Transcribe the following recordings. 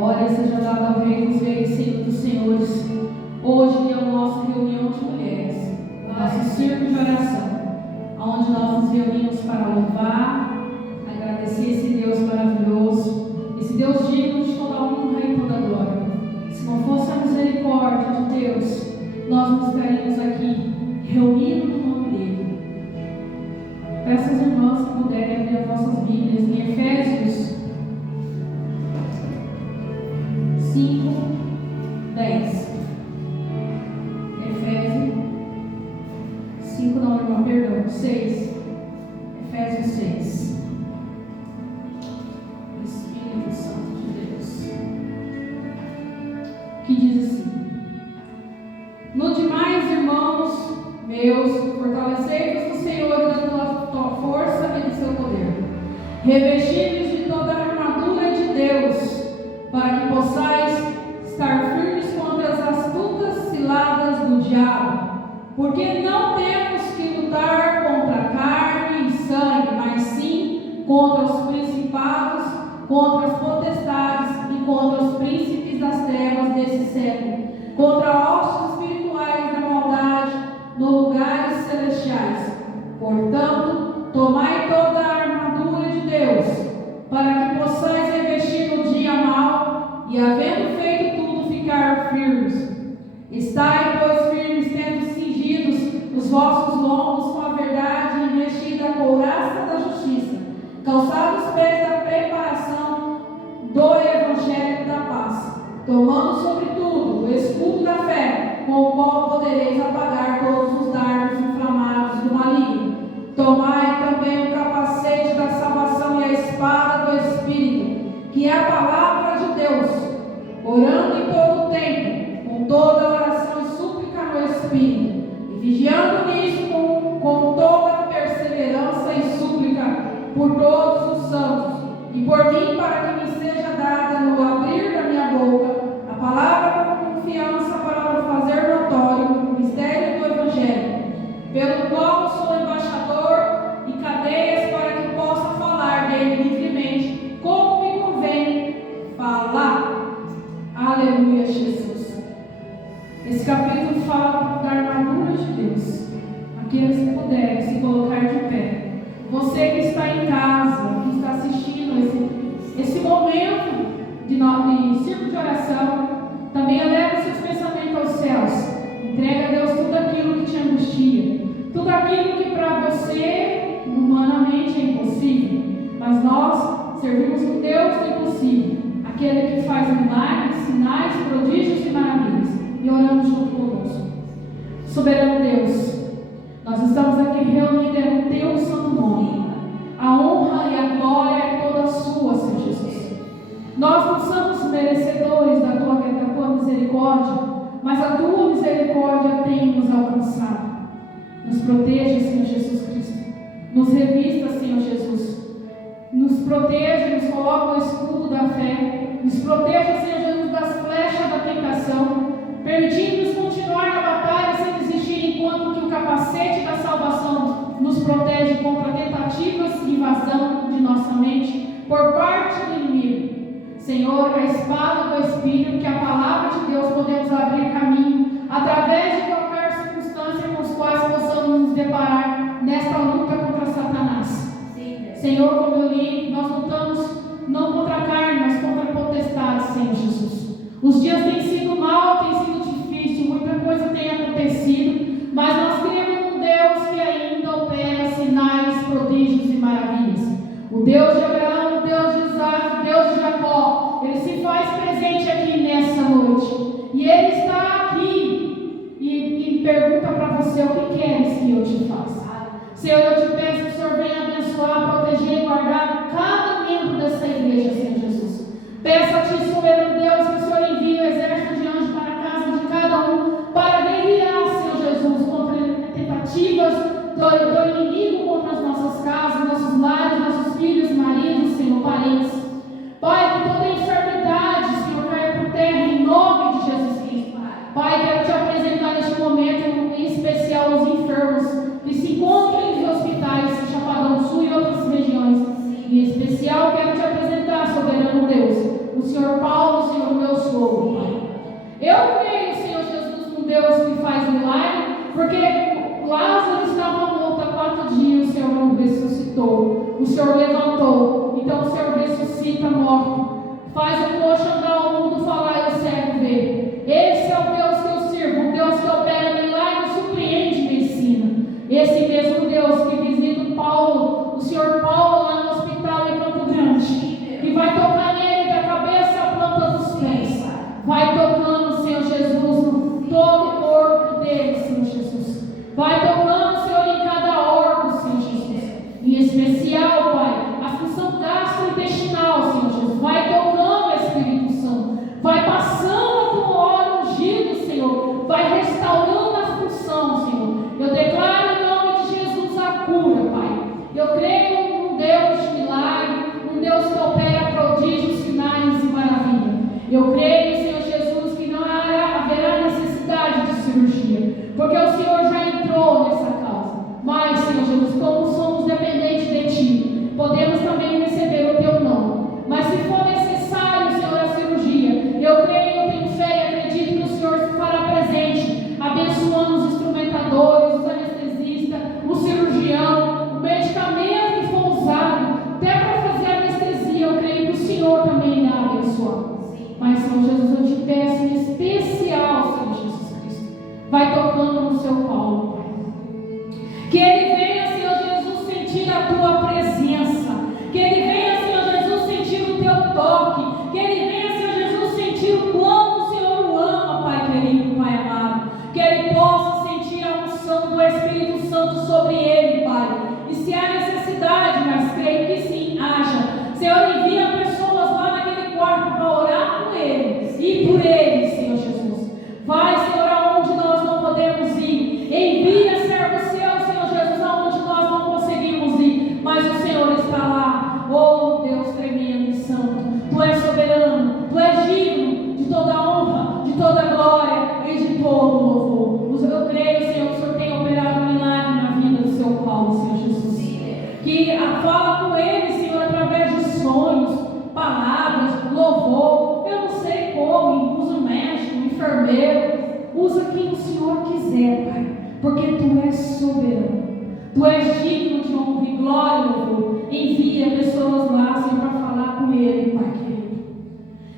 Glória seja dada ao Rei dos Reis, Senhor dos Senhores. Hoje é a nossa reunião de mulheres, nosso círculo de oração, onde nós nos reunimos para louvar, agradecer esse Deus maravilhoso, esse Deus digno de toda honra e toda glória. Se não fosse a misericórdia de Deus, nós não estaríamos aqui reunidos no nome dele. Peço às irmãs que puderem abrir as nossas Bíblias em Efésios 5, 10. Efésios 5, não, irmão, perdão, 6. Efésios 6. Espírito Santo de Deus. Que diz assim: no demais, irmãos meus, fortalecei-vos no Senhor e da tua força e do seu poder. Revesti-vos de toda a armadura de Deus, para que possais estar firmes contra as astutas ciladas do diabo. Porque não temos que lutar contra carne e sangue, mas sim contra os principados, contra as potestades e contra os príncipes das trevas desse século, contra hostes espirituais da maldade nos lugares celestiais. Portanto, tomai toda a armadura de Deus, para que possais revestir no dia mau e, havendo feito tudo, ficar firmes. Estai, pois, firmes, tendo cingidos os vossos lombos com a verdade e vestida a couraça da justiça, calçados os pés da preparação do Evangelho da paz, tomando sobretudo o escudo da fé, com o qual podereis apagar todos os dardos inflamados do maligno. Tomai também o capacete da salvação e a espada do Espírito, que é a palavra de Deus, orando em todo o tempo, com toda oração e súplica no Espírito, e vigiando nisso com toda perseverança e súplica por todos os santos, e por mim, para que me seja dada no abrir da minha boca a palavra com confiança para fazer notório o mistério do Evangelho, pelo qual sou embaixador e cadeias, para que possa falar dele livremente, como me convém falar. Aleluia, Jesus. Esse capítulo fala da armadura de Deus. Aqueles que puderem se colocar de pé. Você que está em casa, que está assistindo esse momento de círculo de oração, também eleva seus pensamentos aos céus. Entrega a Deus tudo aquilo que te angustia, tudo aquilo que para você humanamente é impossível, mas nós servimos um Deus do impossível, aquele que faz milagres, sinais, prodígios e maravilhas, e oramos junto conosco. Soberano Deus, nós estamos aqui reunidos no teu santo nome. A honra e a glória é toda sua, Senhor Jesus. Nós não somos merecedores da tua misericórdia, mas a tua misericórdia tem nos alcançado. Nos proteja, Senhor Jesus Cristo. Nos revista, Senhor Jesus. Nos proteja, nos coloca o escudo da fé. Nos proteja, Senhor Jesus, das flechas da tentação. Permitindo-nos continuar na batalha sem desistir, enquanto que o capacete da salvação nos protege contra tentativas de invasão de nossa mente por parte do inimigo. Senhor, a espada do Espírito, que a palavra de Deus podemos abrir caminho através de qualquer circunstância com as quais possamos nos deparar nesta luta contra Satanás. Senhor, como eu li, nós lutamos não contra a carne, mas contra potestades, Senhor Jesus. Os dias têm sido maus, têm sido difíceis, muita coisa tem acontecido, mas nós cremos num Deus que ainda opera sinais, prodígios e maravilhas. O Deus de Abraão, o Deus de Isaac, o Deus de Jacó, Ele se faz presente aqui nessa noite. E Ele está aqui e pergunta para você: o que queres que eu te faça? Senhor, eu te peço que o Senhor venha abençoar, proteger e guardar cada membro dessa igreja, Senhor Jesus. Peço a Ti, soberano Deus, que o Senhor envie o exército de anjos para a casa de cada um, para guerrear, Senhor Jesus, contra tentativas do inimigo contra as nossas casas, nossos lares, nossos filhos, maridos, Senhor, parentes. Pai, que toda enfermidade, Senhor, caia por terra em nome de Jesus Cristo. Pai, quero Te apresentar neste momento, em especial, os enfermos que se encontram em hospitais, em Chapadão do Sul e outras regiões. Em especial, quero Te apresentar, soberano Deus, o Senhor Paulo, o Eu creio, Senhor Jesus, num Deus que faz milagre, porque Lázaro estava morto há 4 dias, o Senhor não ressuscitou, o Senhor levantou, então o Senhor ressuscita morto, faz o coxo andar, o mundo falar e o cego ver. Esse é o Deus que eu sirvo, um Deus que opera milagre, surpreende e me ensina. Esse mesmo Deus que visita o Paulo, o Senhor Paulo lá no hospital em Campo Grande, que vai tocar nele da cabeça à planta dos pés, vai tocando, Senhor Jesus, no todo o corpo dele, Senhor Jesus, vai tocando, Senhor, em cada órgão, Senhor Jesus, em especial, Pai, a função gastrointestinal, Senhor Jesus, vai tocando, Espírito Santo, vai passando com o óleo ungido, Senhor, vai restaurando a função, Senhor. Eu declaro em nome de Jesus a cura, Pai. Eu creio num Deus de milagre, um Deus que opera prodígios, sinais e maravilhas. Eu creio, Senhor Jesus, que não haverá necessidade de cirurgia, porque o Senhor já entrou nessa causa. Mas, Senhor Jesus, como somos dependentes de Ti, podemos também receber o Teu nome. Mas se for necessário, Senhor, a cirurgia, eu creio, eu tenho fé e acredito que o Senhor se fará presente, abençoando os instrumentadores, os anestesistas, o cirurgião, o medicamento que for usado, até para fazer anestesia, eu creio que o Senhor também irá abençoar. Mas, Senhor Jesus, eu te peço em especial, Senhor Jesus Cristo, vai tocando no seu Paulo, Pai. Que ele venha, Senhor Jesus, sentir a tua presença. Que ele venha, Senhor Jesus, sentir o teu toque. Que ele venha, Senhor Jesus, sentir o quanto o Senhor o ama, Pai querido, Pai amado. Que ele possa sentir a unção do Espírito Santo sobre ele, Pai. E se há necessidade, mas creio que sim, haja. Senhor, envia pessoas lá naquele quarto para orar com eles e por eles, Senhor Jesus. Vai, Senhor, aonde nós não podemos ir. Envia servo seu, Senhor Jesus, aonde nós não conseguimos ir. Mas o Senhor está lá. Oh, Deus tremendo e santo. Tu és soberano. Tu és digno de toda honra, de toda glória e de todo louvor. Eu creio, Senhor, que o Senhor tem operado um milagre na vida do seu Paulo, Senhor Jesus. Que fala com ele, Senhor, através de sonhos, palavras, louvor. Eu não sei como, usa um médico, um enfermeiro, usa quem o Senhor quiser, Pai, porque Tu és soberano. Tu és digno de honra e glória, louvor. Envia pessoas lá, Senhor, para falar com ele, Pai querido.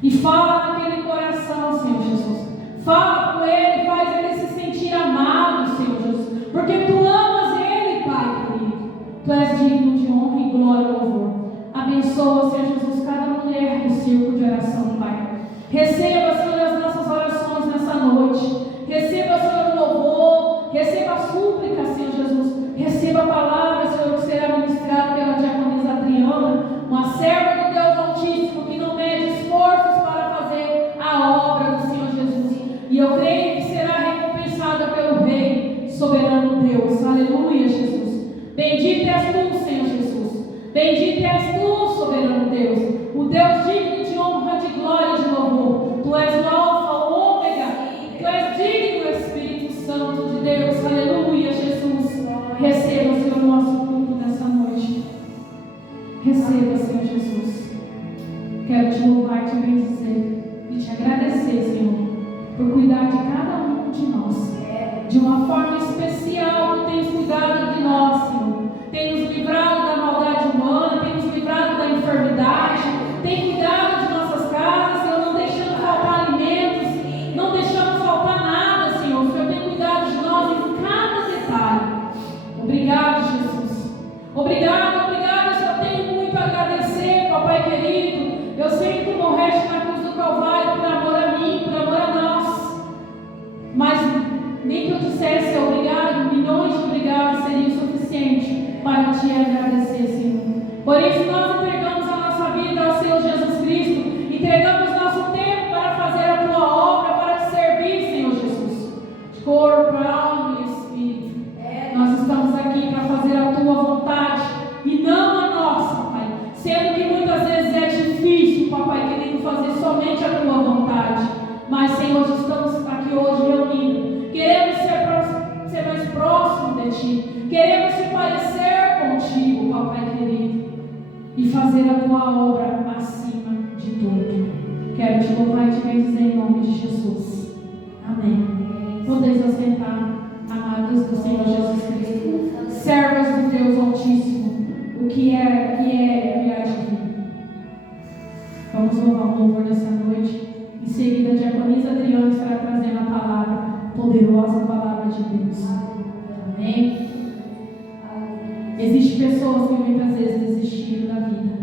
E fala naquele coração, Senhor Jesus. Fala com ele, faz ele se sentir amado, Senhor Jesus, porque Tu amas ele, Pai querido. Tu és digno de honra e glória, louvor. Abençoa, Senhor Jesus, cada mulher do círculo de oração, Pai. Receba, Senhor, as nossas orações nessa noite. Receba, Senhor, o louvor. Receba a súplica, Senhor Jesus. Receba a palavra, Senhor, que será ministrada pela diaconisa Adriana, uma serva do Deus Altíssimo que não mede esforços para fazer a obra do Senhor Jesus. E eu creio que será recompensada pelo Rei, soberano Deus. Aleluia, Jesus. Bendito és Tu, Senhor Jesus. Bendito és Tu, soberano Deus. O Deus digno de honra, de glória e de louvor. Tu és o Alfa, o Ômega. Tu és digno, Espírito Santo de Deus. Aleluia, Jesus. Receba, Senhor, o nosso culto nessa noite. Receba, Senhor Jesus. Quero te louvar e te bendizer e te agradecer, Senhor, por cuidar de cada um de nós. De uma forma especial, Tu tens cuidado de nós, Senhor. Tem nos livrado da maldade humana, tem nos livrado da enfermidade, tem cuidado de nossas casas, Senhor, não deixando faltar alimentos, não deixando faltar nada, Senhor. O Senhor tem cuidado de nós em cada detalhe. Obrigado, Jesus. Obrigado, obrigado. Eu tenho muito a agradecer, papai querido. Eu sei que Tu morreste na cruz do Calvário por amor a mim, por amor a nós. Mas nem que eu dissesse obrigado, milhões de obrigados seria suficiente para Te agradecer, Senhor. Por isso nós entregamos a nossa vida ao Senhor Jesus Cristo, entregamos nosso tempo para fazer a Tua obra, para Te servir, Senhor Jesus, de corpo, alma e espírito. Nós estamos aqui para fazer a Tua vontade e não a nossa, Pai, sendo que muitas vezes é difícil, papai querido, fazer somente a Tua vontade. Mas, Senhor, estamos aqui hoje reunidos, queremos ser mais próximo de Ti, queremos se parecer contigo, papai querido, e fazer a Tua obra acima de tudo. Quero Te louvar e Te bendizer em nome de Jesus. Amém. Podeis assentar, amados do Senhor Jesus Cristo, servos do Deus Altíssimo, o que é e há de vir. Vamos louvar o louvor nessa noite. Em seguida, a diaconisa Adriana estará trazendo a palavra, poderosa palavra de Deus. Amém. Existem pessoas que muitas vezes desistiram da vida.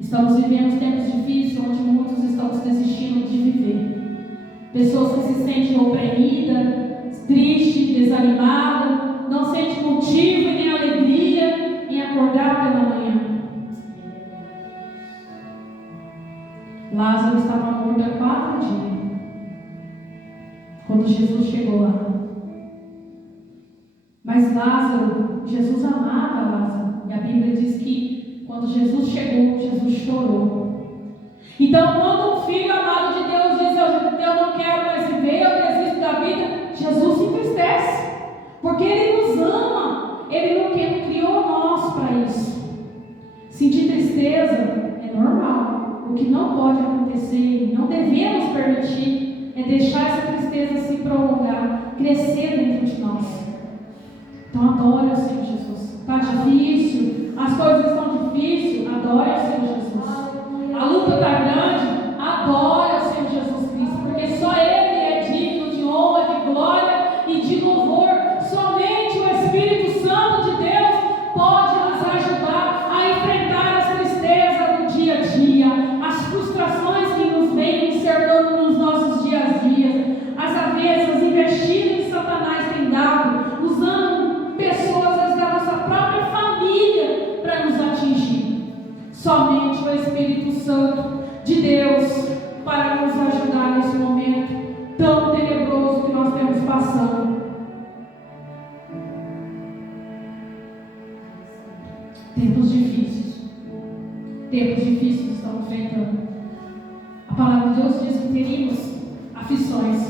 Estamos vivendo tempos difíceis onde muitos estamos desistindo de viver. Pessoas que se sentem oprimidas, tristes, desanimadas, não sentem motivo e nem alegria em acordar pela manhã. Lázaro estava morto há 4 dias, quando Jesus chegou lá. Mas Lázaro, Jesus amava Lázaro. E a Bíblia diz que quando Jesus chegou, Jesus chorou. Então, quando um filho amado de Deus diz: eu não quero mais viver, eu desisto da vida, Jesus se entristece, porque Ele nos ama. Ele não criou nós para isso. Sentir tristeza é normal. O que não pode acontecer e não devemos permitir é deixar essa tristeza se prolongar, crescer dentro de nós. Então adore o Senhor Jesus. Está difícil, as coisas estão difíceis, adore o Senhor Jesus. A luta está grande, adore o Senhor Jesus Cristo, porque só Ele é digno de honra, de glória e de louvor. Somente o Espírito Santo de Deus pode nos ajudar a enfrentar as tristezas do dia a dia, as frustrações que nos vêm cercando nos nossos dias a dias, as avezes investidas que Satanás tem dado, usando pessoas da nossa própria família para nos atingir. Somente o Espírito Santo de Deus para nos ajudar nesse momento tão tenebroso que nós estamos passando. Tempos difíceis estamos enfrentando. A palavra de Deus diz que teríamos aflições,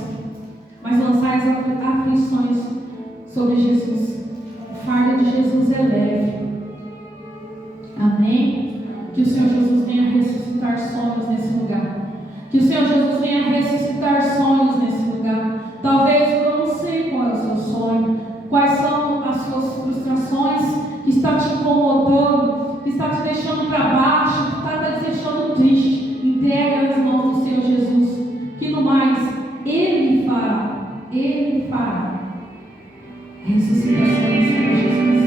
mas lançai as aflições sobre Jesus. O fardo de Jesus é leve. Amém? Que o Senhor Jesus venha ressuscitar sonhos nesse lugar. Que o Senhor Jesus venha ressuscitar sonhos nesse lugar. Talvez eu não sei qual é o seu sonho, quais são as suas frustrações que está te incomodando, que está te deixando para baixo, que está te deixando triste. Entrega nas mãos do Senhor Jesus, que no mais Ele fará ressuscitação do Senhor Jesus.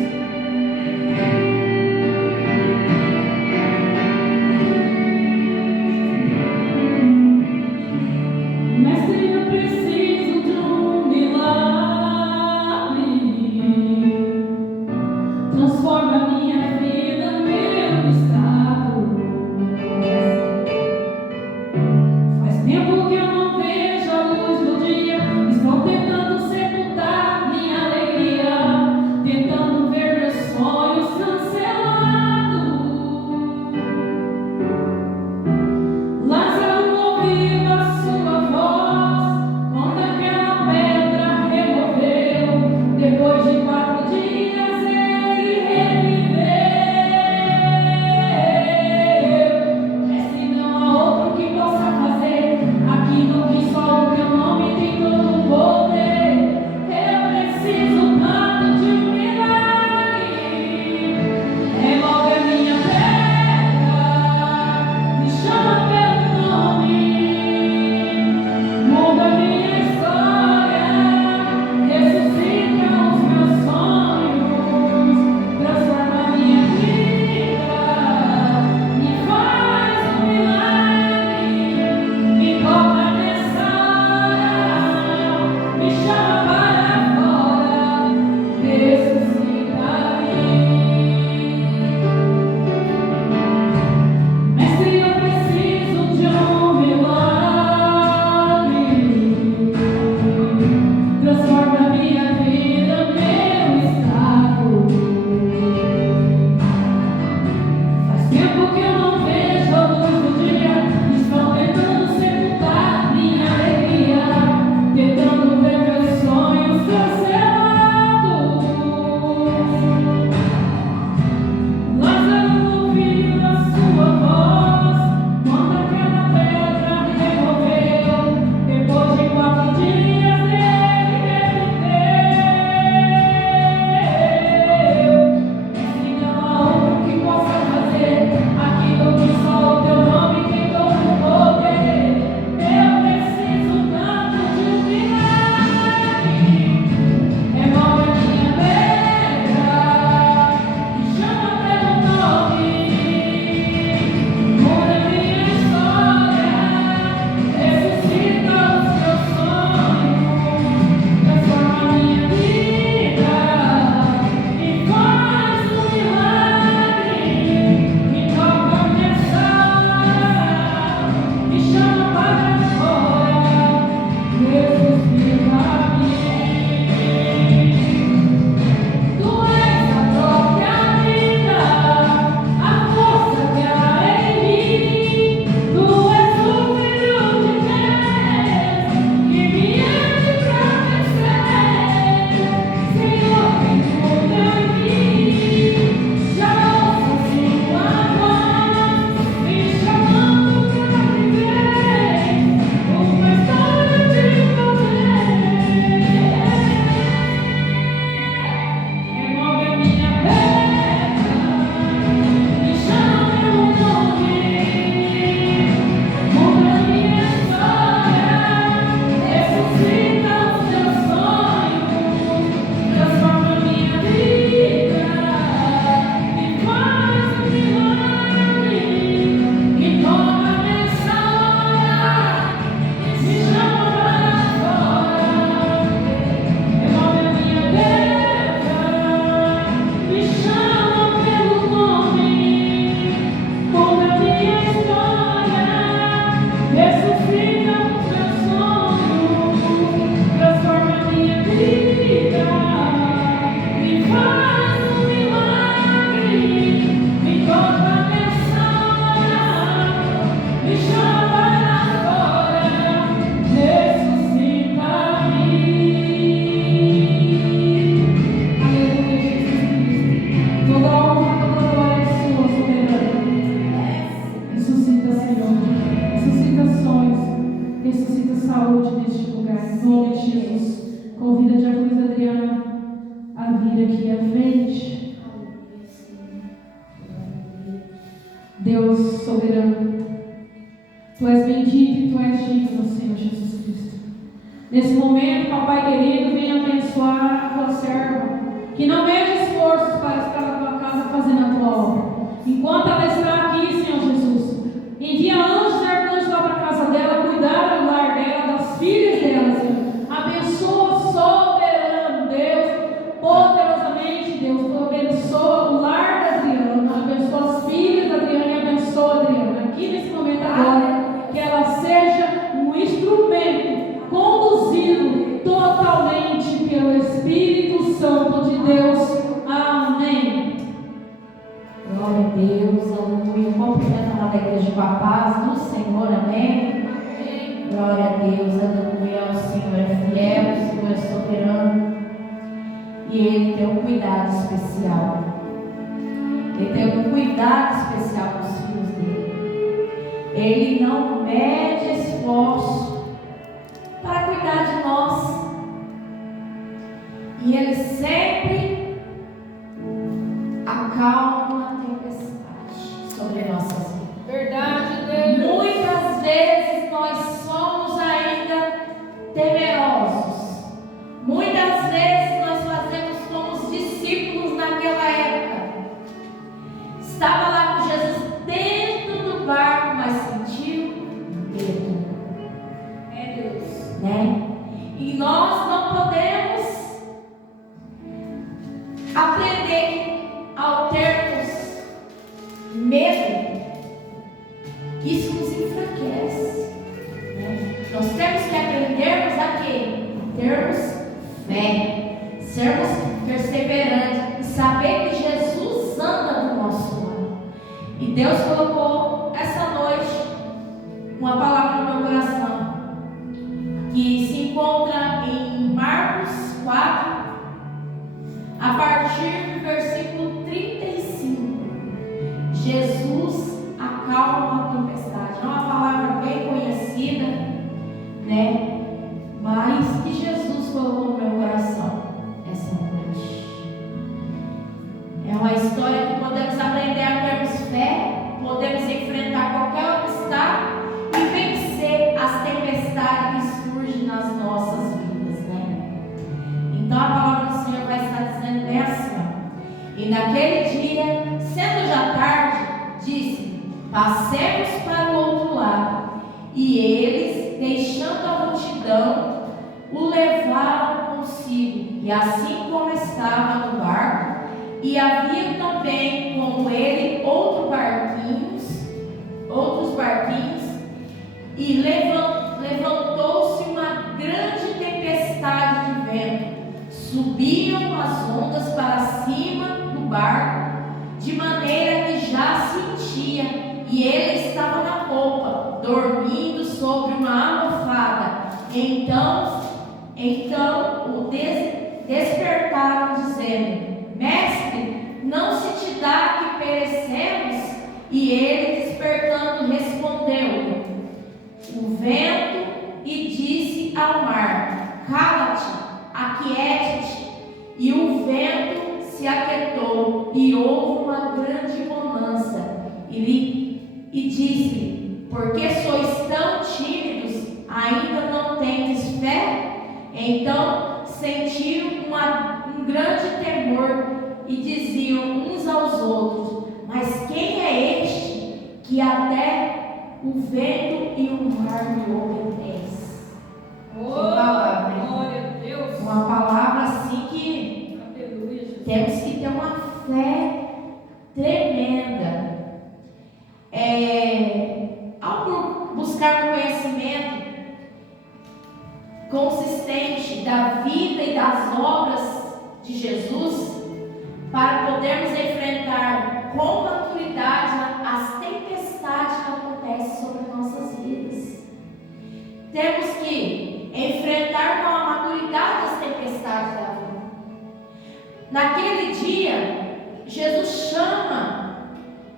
Mestre, eu preciso de um milagre. Transforma a minha vida, meu estado. saúde neste lugar, em nome de Jesus. Convida a diaconisa Adriana a vir aqui à frente. Deus soberano, Tu és bendito e Tu és digno, Senhor Jesus Cristo. Nesse momento, papai querido, venha abençoar a Tua serva, que não mede esforços para estar na Tua casa fazendo a Tua obra. Enquanto ela está aqui, Senhor Jesus, envia anjos e arcanjos lá para a casa dela, cuidar do lar dela, das filhas dela, Senhor. Abençoa, soberano Deus, poderosamente, Deus. Tu abençoa o lar da Adriana, abençoa as filhas da Adriana e abençoa a Adriana. Aqui nesse momento agora, que ela seja um instrumento conduzido totalmente pelo Espírito Santo de Deus. Amém. Glória a Deus, aleluia. Cumprimento a igreja com a paz do Senhor, amém. Glória a Deus, aleluia. O Senhor é fiel, o Senhor é soberano. E Ele tem um cuidado especial. Ele tem um cuidado especial com os filhos dele. Ele não mede esforço para cuidar de nós. E Ele sempre acalma a tempestade sobre nossas vidas. Verdade, Deus. Muitas vezes nós somos ainda temerosos. Muitas vezes nós fazemos como os discípulos naquela época. Estava lá com Jesus dentro do barco, mas sentiu medo. É Deus. Né? E nós não podemos aprender ao termos medo. Isso nos enfraquece. Né? Nós temos que aprendermos a quê? Termos fé, sermos perseverantes e saber que Jesus anda do nosso lado. E Deus colocou essa noite uma palavra no meu coração que se encontra em Marcos 4, a partir do versículo 35. Jesus acalma a tempestade. É uma palavra bem conhecida, né? Mas que Jesus colocou no meu coração essa noite. É uma história que podemos aprender a termos fé, podemos enfrentar qualquer obstáculo e vencer as tempestades que surgem nas nossas vidas, né? Então a palavra do Senhor vai estar dizendo bem assim: e naquele dia, sendo já tarde, disse: passemos para o outro lado. E eles, deixando a multidão, o levaram consigo. E assim como estava no barco, e havia também com ele outros barquinhos, e levantou-se uma grande tempestade de vento. Subiam as ondas para cima do barco, de maneira que já se enchia, e ele estava na polpa, dormindo sobre uma almofada. Então o despertaram, dizendo: Mestre, não se te dá que perecemos? E ele, despertando, respondeu: o vento, e disse ao mar: cala-te, aquiete-te. E o vento se aquietou, e houve uma grande bonança. E disse-lhe: por que sois tão tímidos? Ainda não tendes fé? Então sentiram um grande temor e diziam uns aos outros: mas quem é este que até o vento e o mar lhe obedecem? Glória a Deus. Uma palavra assim que temos que ter uma fé tremenda. Ao buscar conhecimento consistente da vida e das obras de Jesus, para podermos enfrentar com maturidade as tempestades que acontecem sobre nossas vidas. Temos que enfrentar com a maturidade as tempestades da vida. Naquele dia, Jesus chama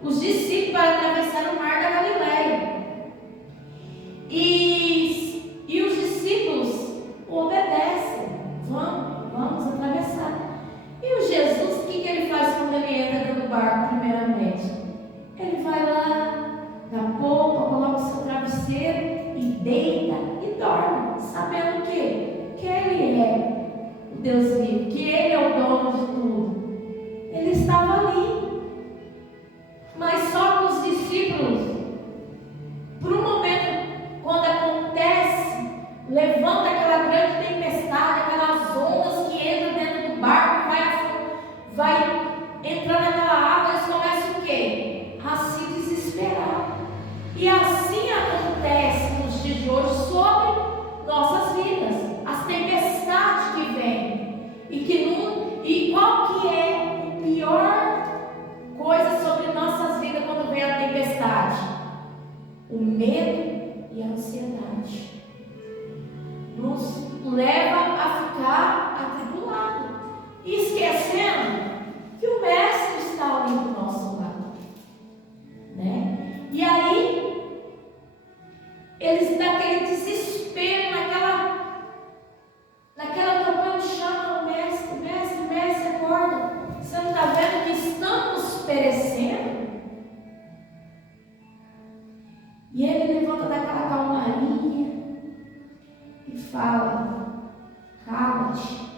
os discípulos para atravessar o mar da Galileia. E os discípulos ele dorme, sabendo que Ele é o Deus vivo, que Ele é o dono de tudo. Ele estava ali. Mas só que os discípulos, por um momento, quando acontece, levanta aquela grande tempestade, aquelas ondas que entram dentro do barco, vai entrar naquela água, eles começam o quê? A se desesperar. E assim acontece nos dias de hoje sobre nossas vidas, as tempestades que vêm. E qual que é a pior coisa sobre nossas vidas quando vem a tempestade? O medo e a ansiedade. Nos leva a ficar atribulados, esquecendo que o Mestre está ali do nosso lado, né? E aí, eles naquele desespero, naquela campanha, chamam o Mestre, Mestre, acorda. Você não está vendo que estamos perecendo? E ele levanta daquela calmaria e fala: calma-te,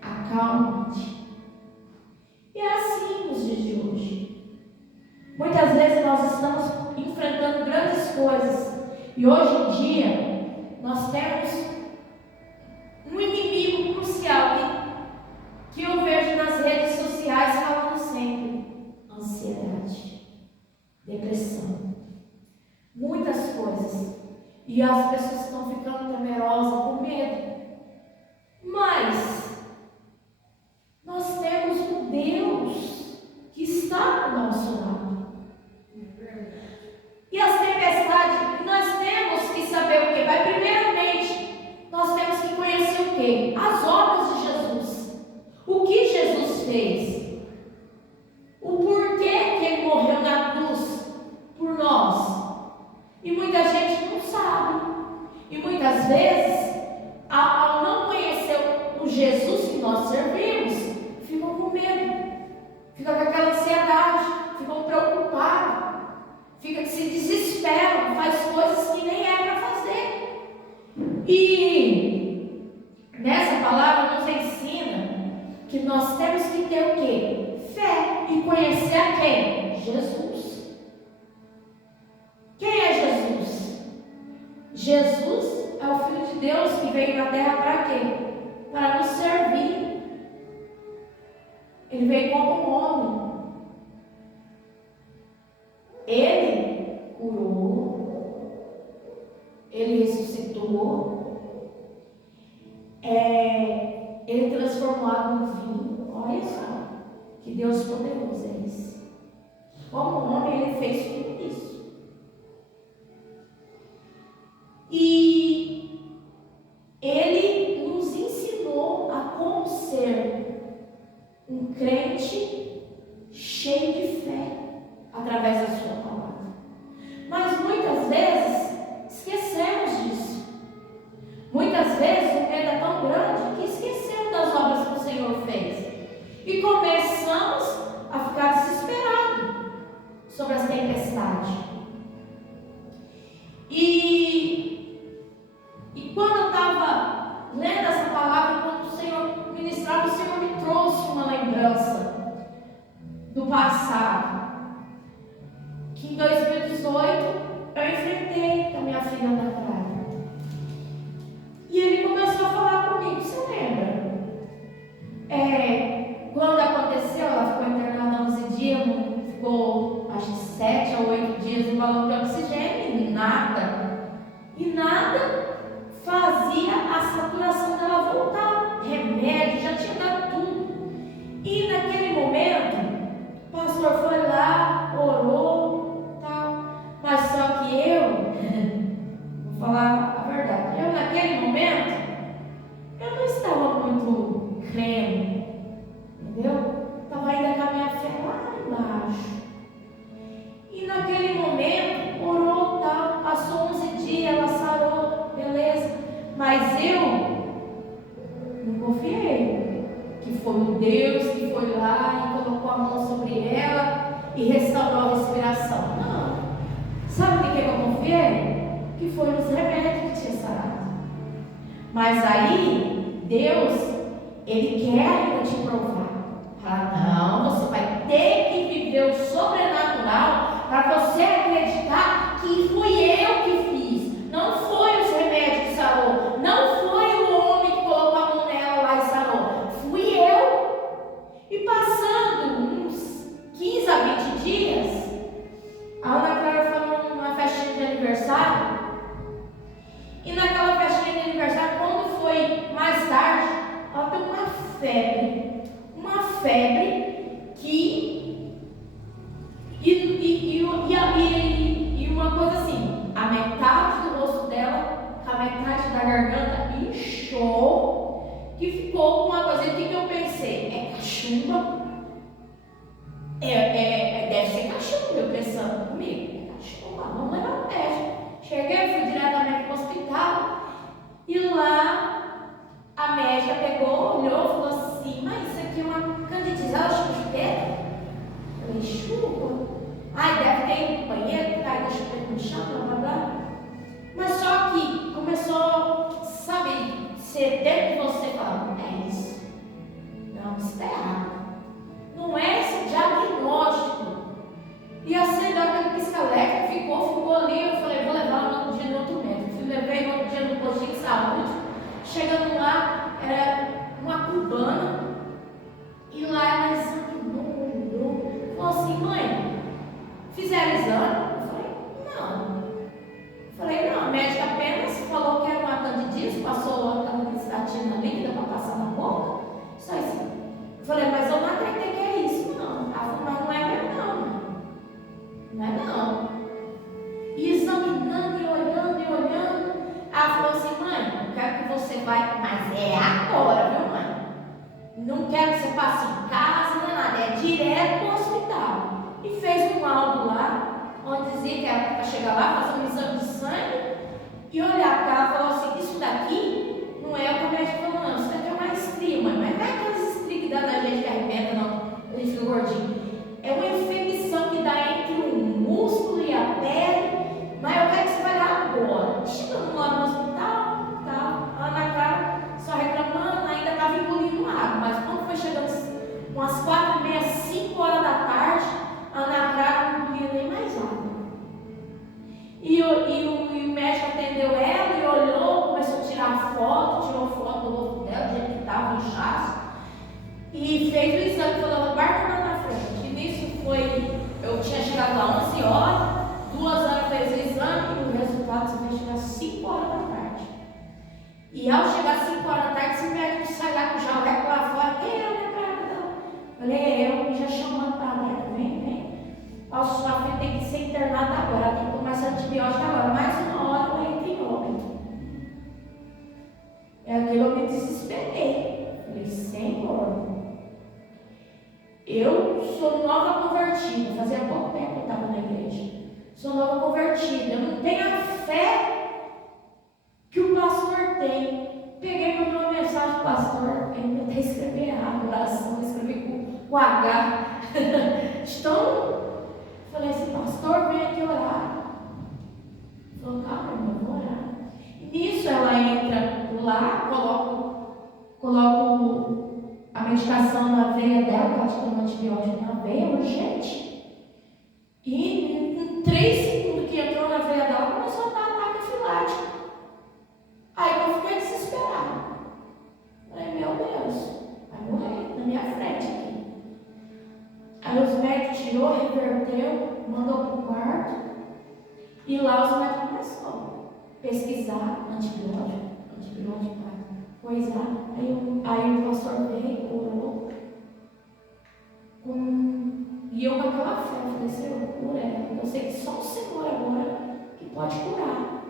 acalma-te. E é assim nos dias de hoje. Muitas vezes nós estamos enfrentando grandes coisas. E hoje em dia, nós temos um inimigo crucial que eu vejo nas redes sociais falando sempre: ansiedade, depressão, muitas coisas. E as pessoas estão ficando temerosas, com medo. Mas nós temos um Deus que está ao nosso lado. E as tempestades, nós temos que saber o quê? Mas primeiramente, nós temos que conhecer o quê? As obras de Jesus. O que Jesus fez. O porquê que Ele morreu na cruz por nós. E muita gente não sabe. E muitas vezes, ao não conhecer o Jesus que nós servimos, ficam com medo, ficam com aquela ansiedade, ficam preocupados, ficam que se desesperam, faz coisas que nem é para fazer. E nessa palavra nos ensina que nós temos que ter o quê? Fé e conhecer a quem? Jesus. Quem é Jesus? Jesus é o Filho de Deus que veio na terra para quê? Para nos servir. Ele veio como um homem. Ele curou. Ele ressuscitou. Ele transformou água em vinho. Olha só, que Deus poderoso é esse. Como homem, ele fez tudo isso. E ele nos ensinou a como ser um crente cheio de fé através da sua palavra. Mas muitas vezes esquecemos disso. Muitas vezes o medo é tão grande que esquecemos das obras que o Senhor fez. E começamos a ficar desesperados sobre as tempestades. E quando eu estava lendo essa palavra, quando o Senhor ministrava, o Senhor me trouxe uma lembrança do passado. Que em 2018 eu enfrentei com a minha filha na praia. E ele começou a falar comigo: você lembra? Quando aconteceu, ela ficou internada 11 dias, ficou acho que 7 a 8 dias em balão de oxigênio, e nada fazia a saturação dela voltar. Remédio, já tinha dado tudo. E naquele momento, o pastor foi lá, orou, tal. Mas só que vou falar a verdade, eu naquele momento, eu não estava muito crendo, entendeu? Estava ainda com a minha fé lá embaixo. E naquele momento, orou, tal, passou 11 dias, ela sarou, beleza. Mas eu não confiei que foi o Deus que foi lá e colocou a mão sobre ela e restaurou a respiração. Não. Sabe o que eu confiei? Que foi os remédios que tinha sarado. Deus, Ele quer ainda te provar. Não, você vai ter que viver o sobrenatural para você acreditar que fui eu que fiz. Não foi os remédios que sarou. Não foi o homem que colocou a mão nela lá e sarou. Fui eu. E passando uns 15 a 20 dias, a Ana Clara foi numa festinha de aniversário. E naquela festinha de aniversário, quando foi mais tarde, ela teve uma febre. Uma febre que. E uma coisa assim: a metade do rosto dela, a metade da garganta inchou, que ficou com uma coisa. O que eu pensei? É cachumba? Deve ser cachumba, eu pensando comigo. É cachumba, vamos levar no médico. Cheguei, fui diretamente para o hospital. E lá a médica pegou, olhou e falou assim: mas isso aqui é uma candidíase, ela chupa chupeta? Eu falei: chupa. Ai, deve ter ido no banheiro, cai da chupeta no chão, blá blá blá. Mas só que começou, sabe, ser dentro de você falando: é isso. Não, isso está errado. Não é esse diagnóstico. E assim, daquele pisca-alerta, ficou ali. Eu falei: vou levar no outro dia no outro médico. Levei no outro dia no postinho de saúde. Chegando lá, era uma cubana. E lá ela examinou. Falou assim: mãe, fizeram exame? Eu falei: não, a médica apenas falou que era uma candidíase, passou a candidíase líquida para passar na boca. Só isso. Eu falei: mas eu não acreditei que é isso, não. Ela falou: mas não é mesmo, não. Não é não. E examinando e olhando. Ela falou assim: mãe, eu quero que você vá, mas é agora, viu, mãe? Não quero que você passe em casa, não é nada, é direto para o hospital. E fez um laudo lá, onde dizia que era para chegar lá, fazer um exame de sangue e olhar, porque ela falou assim: isso daqui não é o que a médica falou, não, isso daqui é uma estria, mãe, mas não é aquelas estrias que dá na gente que arrebenta, não, a gente fica gordinho. É uma infecção que dá entre o músculo e a pele, mas eu quero que você vai lá agora. Chegando lá no hospital, a Ana Clara só reclamando, ainda estava engolindo água, mas quando foi chegando umas 4h30, 5 horas da tarde, a Ana Clara não engolia nem mais água. E o médico atendeu ela e olhou, começou a tirar foto, tirou foto do rosto dela, do jeito que estava, inchaço, e fez o exame, falou: guarda lá na frente. E nisso eu tinha chegado lá 11 horas, 2 horas fez o exame e o resultado você vai chegar às 5 horas da tarde. E ao chegar às 5 horas da tarde, esse médico sai lá com o jaleco lá fora: quem é a minha cara? Falei: é eu, já chamando para dentro, vem. A sua filha tem que ser internada agora, ela tem que tomar esse antibiótico agora, mais 1 hora ela entra em óbito. É aquilo eu me desesperei. Falei: Senhor, eu sou nova convertida, fazia pouco tempo que eu estava na igreja. Sou nova convertida, eu não tenho a fé que o pastor tem. Peguei e mandei uma mensagem pro pastor, ele até escrevi errado, oração, escrevi com H. Então, falei assim: pastor, vem aqui orar. Ele falou: calma, irmão, vou orar. E nisso ela entra lá, coloco a medicação na veia dela, que ela tinha um antibiótico na veia, urgente. E em 3 segundos que entrou na veia dela, começou a dar ataque afilático. Aí eu fiquei desesperada. Falei: meu Deus, vai morrer na minha frente aqui. Aí os médicos tirou, reverteu, mandou para o quarto. E lá os médicos começaram a pesquisar antibiótico, coisar. Aí o pastor veio, orou. E eu com aquela fé, eu falei: Senhor, cura ela. Eu sei que só o Senhor agora que pode curar.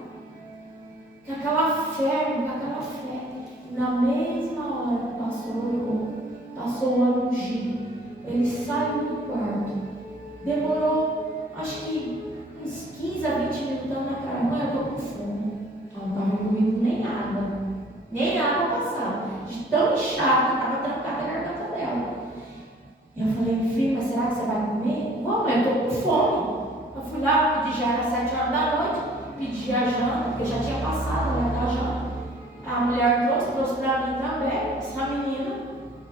Com aquela fé. Na mesma hora o pastor orou, passou o óleo ungido. Ele saiu do quarto. Demorou, acho que uns 15 a 20 minutos na cara. Mãe, eu estou com fome. Ela não estava comendo nem água passava. De tão inchada que estava trancada na garganta dela. Eu falei: filho, mas será que você vai comer? Não, mãe, eu estou com fome. Eu fui lá, pedi já às 7 horas da noite, pedi a janta, porque já tinha passado, né, da janta. A mulher trouxe para mim também. essa menina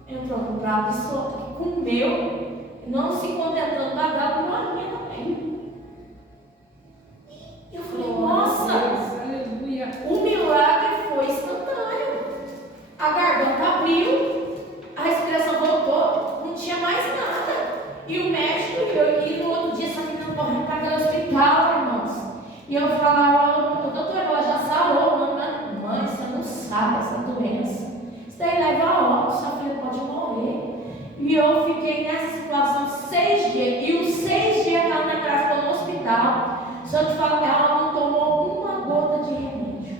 entrou no prato de sopa, comeu, não se contentando da gata, uma minha também. E eu falei, nossa, o milagre foi instantâneo. A garganta abriu, a respiração voltou, não tinha mais nada. E o médico, e no outro dia, essa menina correndo para aquele hospital, irmãos. E eu falava, doutora, ela já sarou, mãe, você não sabe essa doença. Isso daí leva a óbito, sua filha pode morrer. E eu fiquei nessa situação 6 dias. E os 6 dias que ela ficou no hospital, se eu te falar, ela não tomou uma gota de remédio.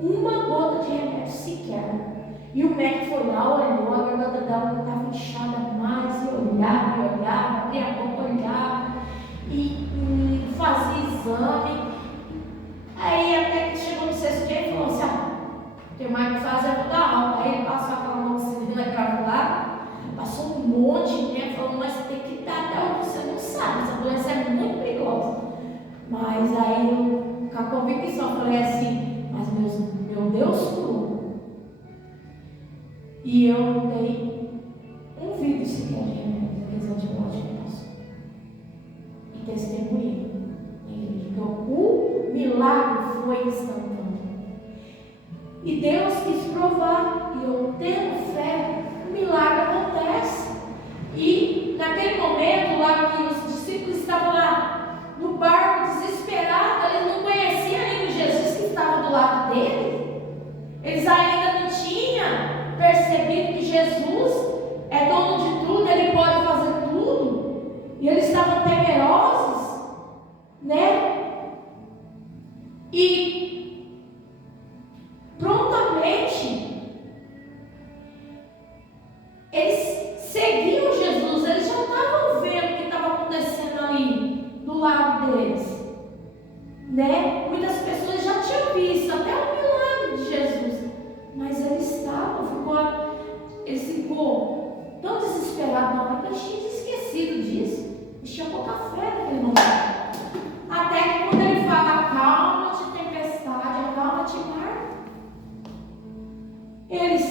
Uma gota de remédio sequer. E o médico foi lá, olhou, a garganta dela não estava inchada mais, e olhava, abria a boca, olhava, e fazia exame. Aí até que chegou no 6º dia e falou assim, tem mais o que fazer, eu vou dar aula. Aí ele passou aquela amoxicilina gravulada, passou um monte de tempo, falou, mas você tem que dar até onde você não sabe, essa doença é muito perigosa. Mas aí eu, com a convicção, falei assim, mas meu Deus curou. E eu não dei um vidro sequer de remédio, daqueles antibióticos que passou. E testemunhei na igreja. Então, o milagre foi instantâneo. E Deus quis provar, e eu tendo fé, o milagre acontece. E naquele momento lá que os discípulos estavam lá no barco desesperados, eles não conheciam ainda Jesus que estava do lado dele. Eles ainda não tinham percebido que Jesus é dono de tudo, Ele pode fazer tudo, e eles estavam temerosos, né? E prontamente eles seguiam Jesus, eles já estavam vendo o que estava acontecendo ali do lado deles, né? Muitas pessoas já tinham visto até o milagre de Jesus, mas eles ficou tão desesperado na hora que eles tinham esquecido disso. Eles tinham pouca fé naquele momento. Até que quando ele fala, acalma-te tempestade, acalma-te mar, eles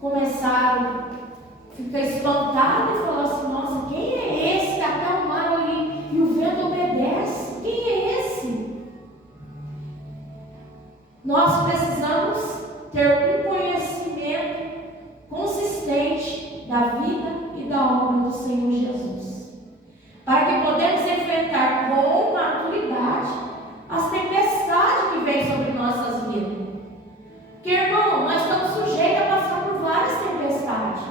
começaram a ficar espantados e falaram assim, nossa, quem é esse que até o mar ali e o vento obedece? Quem é esse? Nós precisamos ter um conhecimento consistente da vida e da obra do Senhor Jesus, para que podemos enfrentar com maturidade as tempestades que vêm sobre nossas vidas. Porque, irmão, nós estamos sujeitos a passar por várias tempestades.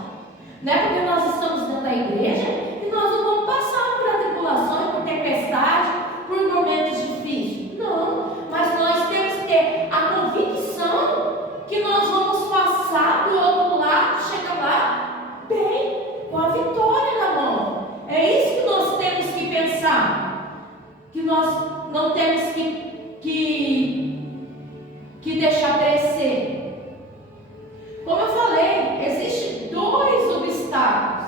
Não é porque nós estamos dentro da igreja e nós não vamos passar por tribulações, por tempestade, por momentos difíceis. Não, mas nós temos que ter a convicção que nós vamos passar do outro lado, chegar lá bem, com a vitória na mão. É isso que nós temos que pensar, que nós não temos que deixar crescer. Como eu falei, existem 2 obstáculos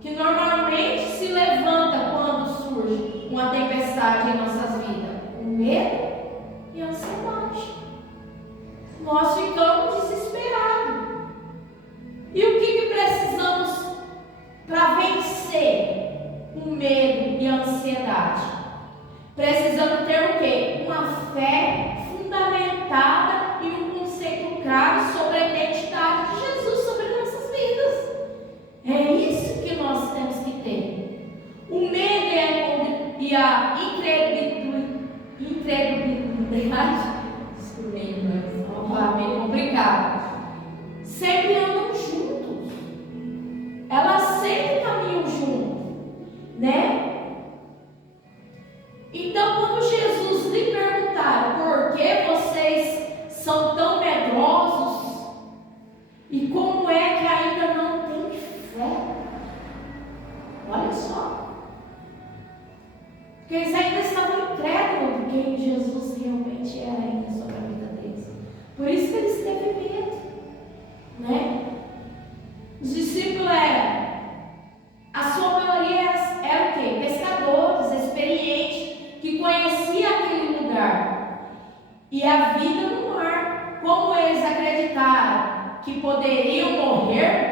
que normalmente se levantam quando surge uma tempestade em nossas vidas: o medo e a ansiedade. Nós ficamos desesperados. E o que precisamos para vencer o medo e a ansiedade? Precisamos ter o quê? Uma fé fundamentada e um conceito claro sobre a identidade de Jesus sobre nossas vidas. É isso que nós temos que ter. O medo e a incredulidade, bem complicado, sempre andam juntos. Elas sempre caminham juntos, né? Então, quando Jesus lhe perguntar por que vocês são tão medrosos e como é que ainda não têm fé, olha só, porque eles ainda estavam incrédulos de quem Jesus realmente era ainda sobre a vida deles. Por isso que eles teve medo, né? Os discípulos a sua maioria era o quê? Pescadores, experientes, que conhecia aquele lugar e a vida no mar. Como eles acreditaram que poderiam morrer,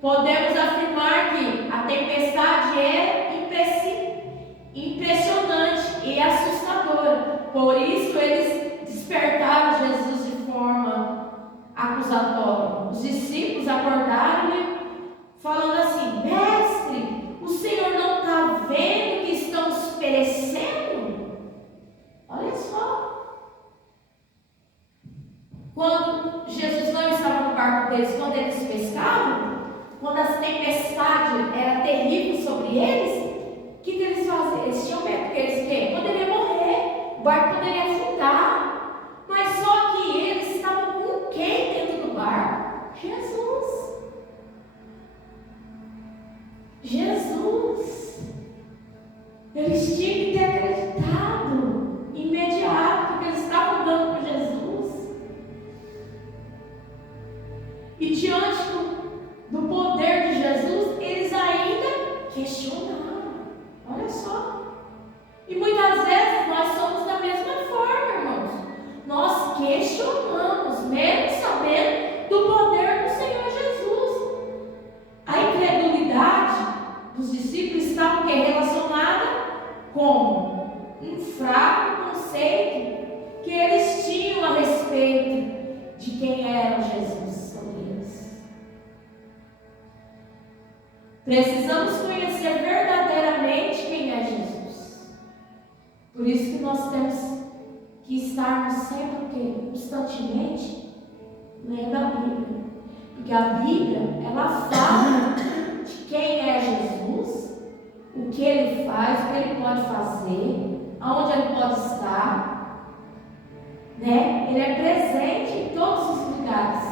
podemos afirmar que a tempestade era impressionante e assustadora. Por isso eles despertaram Jesus de forma acusatória. Os discípulos acordaram-lhe falando assim: Mestre, o Senhor não está vendo que estamos perecendo? Olha só. Quando Jesus não estava no barco deles, quando eles pescavam, quando as tempestades eram terríveis sobre eles, o que eles faziam? Eles tinham medo, porque eles poderiam morrer, o barco poderia afundar. Mas só que eles estavam com quem dentro do barco? Jesus. Jesus. Eles tinham que ter acreditado imediato, porque eles estavam andando com Jesus. E diante do poder de Jesus, eles ainda questionaram. Olha só. E muitas vezes nós somos da mesma forma, irmãos. Nós questionamos, mesmo sabendo do poder do Senhor Jesus. A incredulidade dos discípulos estava relacionada com um fraco conceito que eles tinham a respeito de quem era Jesus sobre eles. Precisamos conhecer verdadeiramente quem é Jesus. Por isso que nós temos que estarmos sempre constantemente lendo a Bíblia. Porque a Bíblia, ela fala de quem é Jesus, o que ele faz, o que ele pode fazer, aonde ele pode estar, né? Ele é presente em todos os lugares.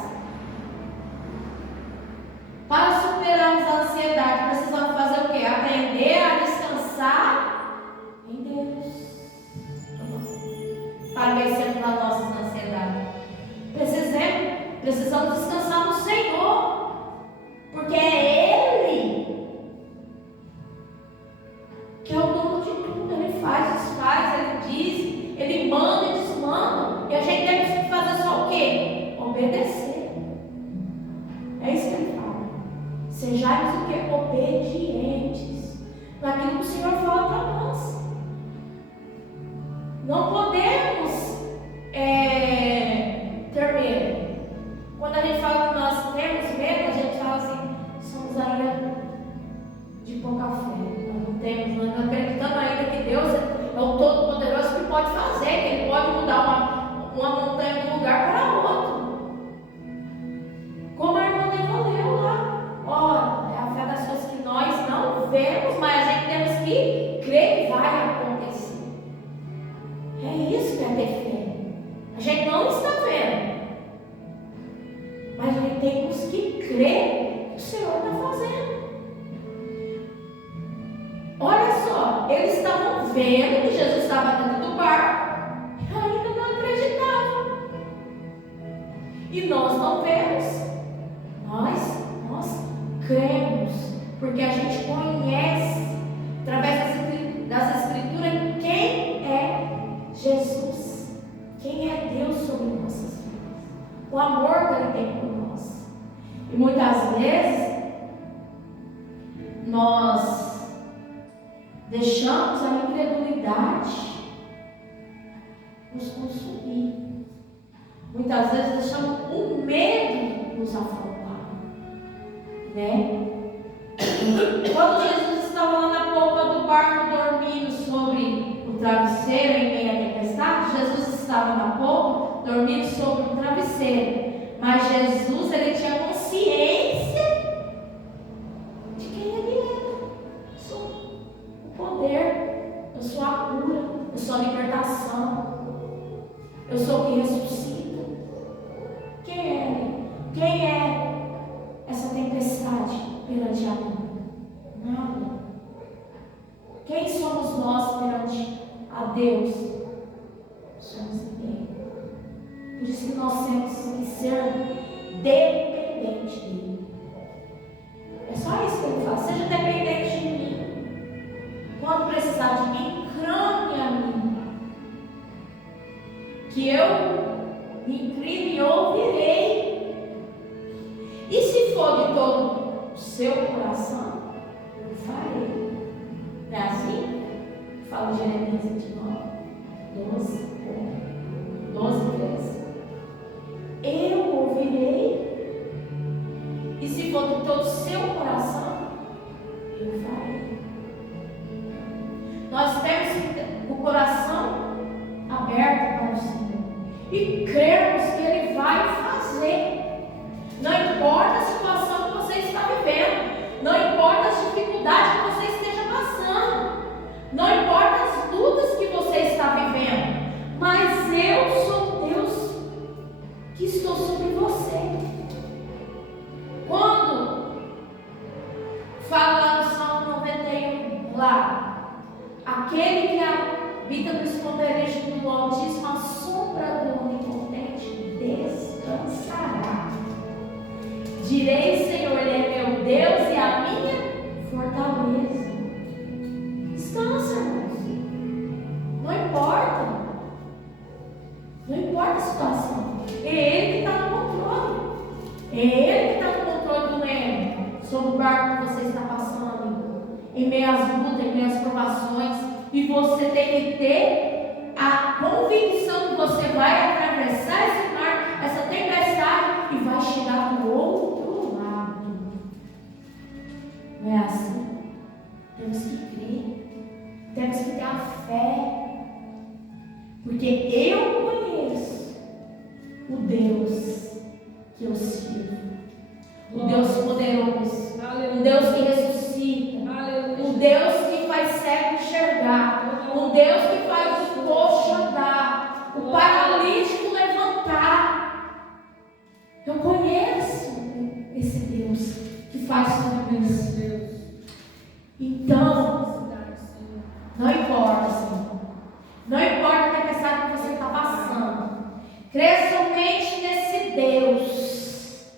Para superarmos a ansiedade, precisamos fazer o quê? Aprender a descansar em Deus. Para vencermos a nossa ansiedade. Precisamos descansar no Senhor. Porque é Ele que é o dono de tudo. Ele faz, desfaz, Ele diz, Ele manda e desmanda. E a gente deve fazer só o quê? Obedecer. É isso que Ele fala. Sejais o quê? Obedientes naquilo que o Senhor fala para nós. Não podemos ter medo. Quando a gente fala que nós temos medo, a gente fala assim: somos ainda de pouca fé. Nós não acreditamos ainda que Deus é o Todo-Poderoso que pode fazer, que Ele pode mudar uma montanha de um lugar para outro. Como a irmã leu lá. Ora, é a fé das coisas que nós não vemos, mas a gente temos que crer que vai acontecer. É isso que é ter fé. A gente não está vendo, mas a gente temos que crer que o Senhor está fazendo. Olha só, eles estavam vendo que Jesus estava dentro do barco e ainda não acreditavam. E nós não vemos. Nós cremos, porque a gente conhece, através das Escrituras, quem é Jesus, quem é Deus sobre nossas vidas, o amor que Ele tem por nós. E muitas vezes nós deixamos a incredulidade nos consumir. Muitas vezes deixamos o medo nos afrontar, né? Quando Jesus estava lá na polpa do barco dormindo sobre o travesseiro em meio à tempestade, Jesus estava na polpa dormindo sobre o travesseiro. Mas Jesus, ele tinha consciência de quem ele era. Eu sou o poder, eu sou a cura, eu sou a libertação, eu sou o que ressuscita. Quem é essa tempestade perante a mim? Nada. Quem somos nós perante a Deus? Somos ninguém. Por isso que nós temos que ser dependentes dele. É só isso que ele fala: seja dependente de mim. Quando precisar de mim, clame a mim, que eu inclino e ouvirei. E se for de todo o seu coração, eu farei. Não é assim? Fala Jeremias 29, 12, 13. Eu ouvirei. E se for de todo o seu coração, eu farei. Nós temos o coração aberto para o Senhor e cremos que Ele vai fazer. Não importa a situação que você está vivendo, não importa as dificuldades que você esteja passando, não importa as lutas que você está vivendo, mas eu sou Deus que estou sobre você. Quando fala lá no Salmo 91, lá, aquele que habita no esconderijo do Altíssimo, a sombra do Onipotente descansará. Direi, Senhor, Ele é meu Deus e a minha fortaleza. Descansa, irmãos. Não importa. Não importa a situação. É Ele que está no controle. É Ele que está no controle do leme, sobre o barco que você está passando, em meio às lutas, em meio às provações. E você tem que ter a convicção que você vai atravessar esse mar, essa tempestade, e vai chegar do outro lado. Não é assim? Temos que crer. Temos que ter a fé. Porque eu conheço o Deus que eu sirvo. O Deus poderoso. O Deus que ressuscita. O Deus que faz cego enxergar. O Deus que faz o coxo andar. O paralítico levantar. Eu conheço esse Deus que faz tudo isso. Então, não importa, Senhor. Não importa a tempestade que você está passando. Crê somente nesse Deus.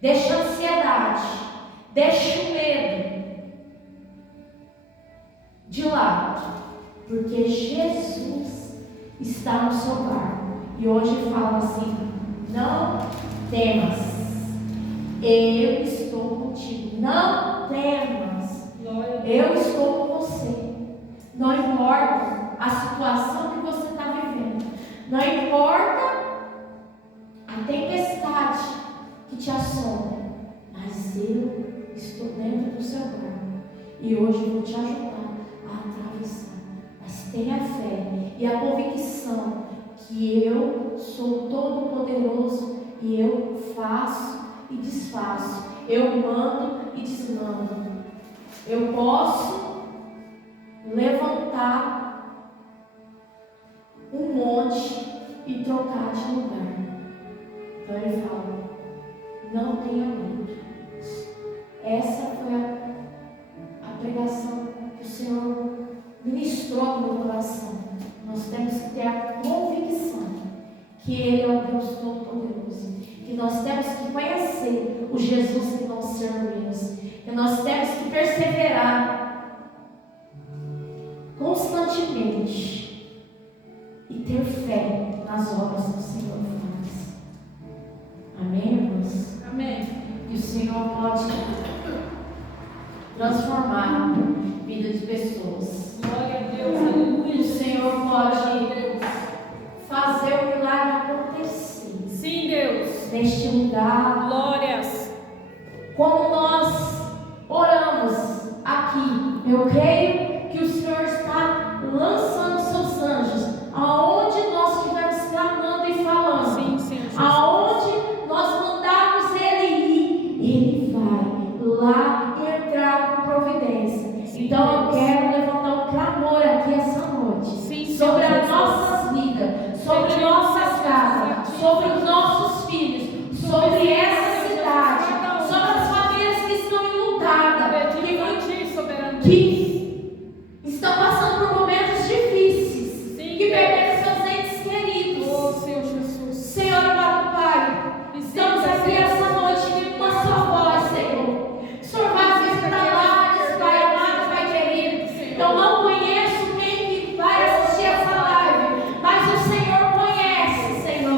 Deixa a ansiedade, deixa o medo de lado, porque Jesus está no seu barco. E hoje fala assim: não temas, eu estou contigo. Não temas, eu estou com você. Não importa a situação que você está vivendo, não importa a tempestade que te assombra, mas eu estou dentro do seu barco e hoje eu vou te ajudar a atravessar. Mas tenha fé e a convicção que eu sou todo poderoso e eu faço e desfaço, eu mando e desmando. Eu posso levantar um monte e trocar de lugar. Então ele fala: não tenha medo. Essa foi a pregação que o Senhor ministrou no meu coração. Nós temos que ter a convicção que Ele é o Deus Todo-Poderoso, que nós temos que conhecer o Jesus que nós servimos, que nós temos que perseverar constantemente e ter fé nas obras que o Senhor faz. Amém, irmãos? Amém. E o Senhor pode transformar a vida de pessoas. Glória a Deus, aleluia. O Senhor pode fazer o milagre acontecer. Sim, Deus. Neste lugar. Glórias. Como nós oramos aqui, eu creio que o Senhor está lançando seus anjos aonde nós estivermos clamando e falando. Sim, sim. Aonde nós mandarmos Ele ir, Ele vai lá entrar com providência. Sim, então eu Deus. quero levantar um clamor aqui essa noite. Sim, sobre Senhor as Jesus. nossas vidas, sobre Sim, nossas casas, sim, sobre os nossos filhos, sobre essa cidade, sobre as famílias que estão enlutadas, que estão passando por momentos difíceis, que perderam seus entes queridos. Oh, Senhor Jesus. Senhor, amado Pai, estamos aqui essa noite com uma só voz, Senhor. O Senhor vai visitar lares, Pai amado, Pai querido. Eu não conheço quem que vai assistir essa live, mas o Senhor conhece, Senhor.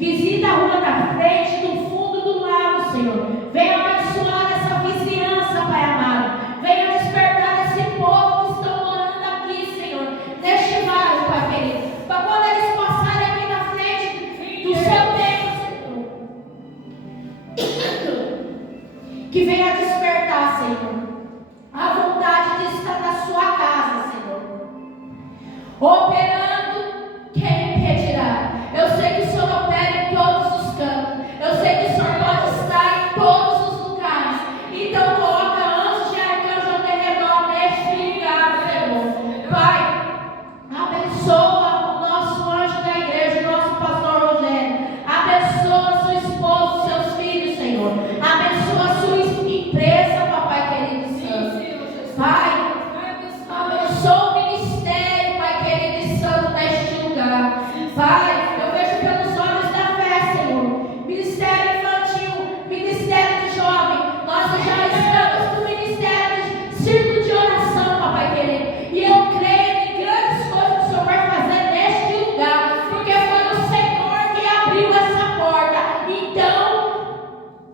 Visita a rua da frente, do fundo, do lado, Senhor. Venha abençoar essa vizinhança, Pai amado. Venha despertar esse povo que estão morando aqui, Senhor. Neste bairro, Pai querido. Para quando eles passarem aqui na frente do seu templo, Senhor. Que venha despertar, Senhor, a vontade de estar na sua casa, Senhor. Operando, quem impedirá? Eu sei que o Senhor opera em todos os campos. Eu sei que o Senhor pode estar em todos os lugares. Então coloca anjos e arcanjos ao redor neste lugar, Senhor. Pai, abençoa o nosso anjo da igreja, o nosso pastor Rogério. Abençoa sua esposa, seus filhos, Senhor. Abençoa a sua empresa, papai querido santo. Pai, abençoa o ministério, Pai querido e santo, neste lugar. Pai, eu vejo pelos olhos da fé, Senhor. Ministério infantil, ministério de jovem. Nós já estamos no ministério de círculo de oração, papai querido. E eu creio em grandes coisas que o Senhor vai fazer neste lugar. Porque foi o Senhor que abriu essa porta. Então,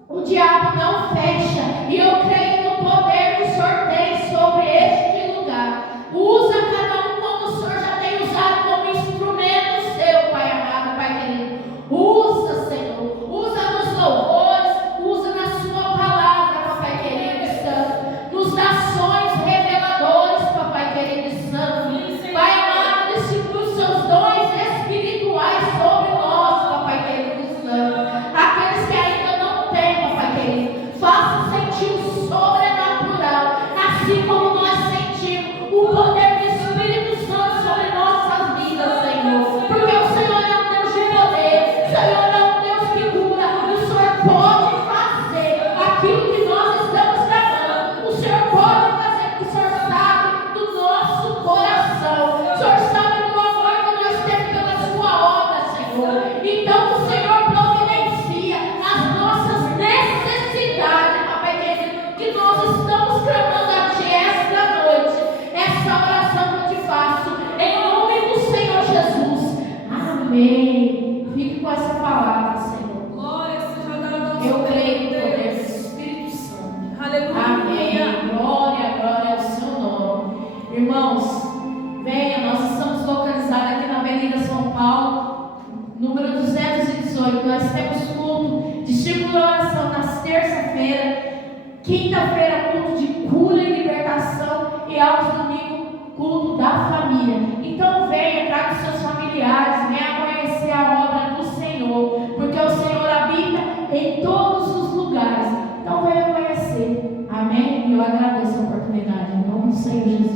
o diabo não fecha. E eu creio no poder que o Senhor tem sobre este lugar. Usa cada um como o Senhor já tem usado como instrumento seu, Pai amado, Pai querido. Usa, Senhor. Usa nos louvores. Usa na sua palavra, Papai querido e santo. Nos nações reveladores, Papai querido e santo. Pai amado, distribui os seus dons espirituais sobre nós, Papai querido e santo. Aqueles que ainda não têm, Papai querido, faça sentir o sobrenatural, assim como nós sentimos o poder do Espírito Santo sobre nossas vidas, Senhor. Porque o Senhor é um Deus de poder, o Senhor é um Deus que cura, o Senhor pode fazer aquilo que nós estamos tratando. O Senhor pode fazer, porque o Senhor sabe do nosso coração, o Senhor sabe do amor que nós temos pela sua obra, Senhor. Então o Senhor providencia as nossas necessidades, Papai querido, que nós estamos clamando a Ti esta noite. Essa oração que eu te faço, em nome do Senhor Jesus. Amém. Fique com essa palavra, Senhor. Glória seja dada. Eu creio no poder do Espírito Santo. Aleluia. Amém. Glória ao seu nome. Irmãos, venha, nós estamos localizados aqui na Avenida São Paulo, número 218. Nós temos culto de círculo de oração nas terça-feira, quinta-feira, culto de cura e libertação, e aos domingos, culto da família. Então venha, traga os seus familiares, venha conhecer a obra do Senhor, porque o Senhor habita em todos os lugares. Então venha conhecer. Amém? Eu agradeço a oportunidade. Em nome do Senhor Jesus.